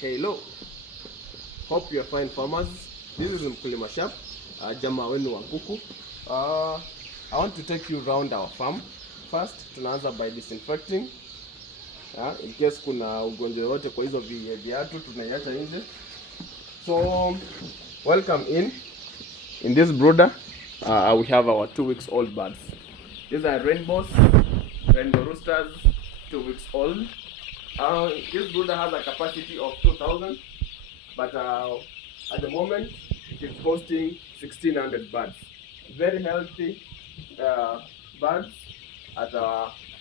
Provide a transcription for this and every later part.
Hello, hope you are fine farmers. This is Mkulima Sharp, jamaa wenu wa kuku. I want to take you around our farm. First, tunaanza by disinfecting. In case kuna ugonjwa yote kwa hizo viatu tunaiacha nje. So, welcome in. In this brooder, we have our 2 weeks old birds. These are rainbow roosters, 2 weeks old. This brooder has a capacity of 2,000, but at the moment it is hosting 1,600 birds. Very healthy birds at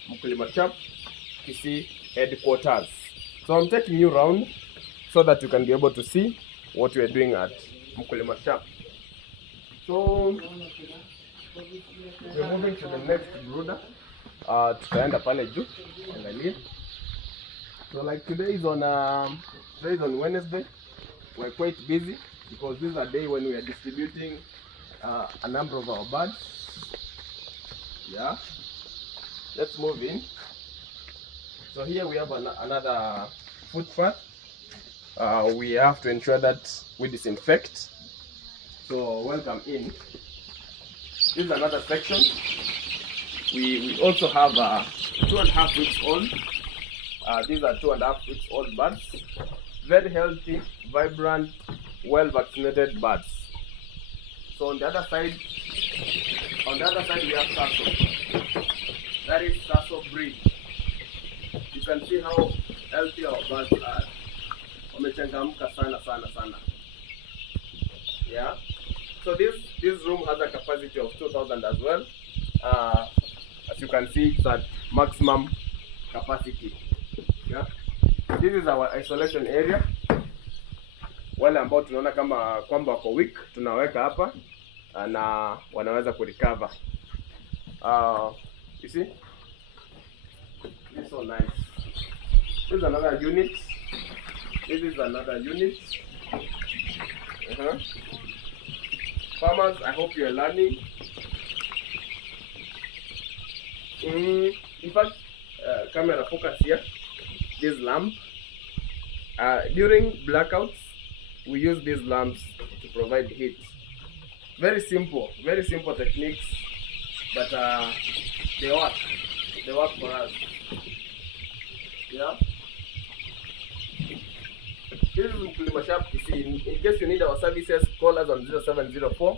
Mkulima Sharp Kisii headquarters. So I'm taking you around so that you can be able to see what we are doing at Mkulima Sharp. So we're moving to the next brooder. Tutaenda pale juu, angalia. So like today is on Wednesday. We're quite busy because this is a day when we are distributing a number of our birds. Yeah, let's move in. So here we have another footpath. We have to ensure that we disinfect. So welcome in. This is another section. We also have 2.5 weeks old. These are 2.5 weeks old birds. Very healthy, vibrant, well vaccinated birds. So on the other side we have Sasso. That is Sasso breed. You can see how healthy our birds are. Wamechangamka sana. Yeah. So this room has a capacity of 2,000 as well. As you can see, it's at maximum capacity. Yeah. This is our isolation area. Wale ambao tunaona kama kwamba wako weak tunaweka hapa na wanaweza kurecover. You see? This is so nice. This is another unit. This is another unit. Farmers, I hope you are learning. In fact, camera focus here. This lamp. During blackouts, we use these lamps to provide heat. Very simple techniques, but they work. They work for us. Yeah. This is Mkulima Sharp Kisii. In case you need our services, call us on 0704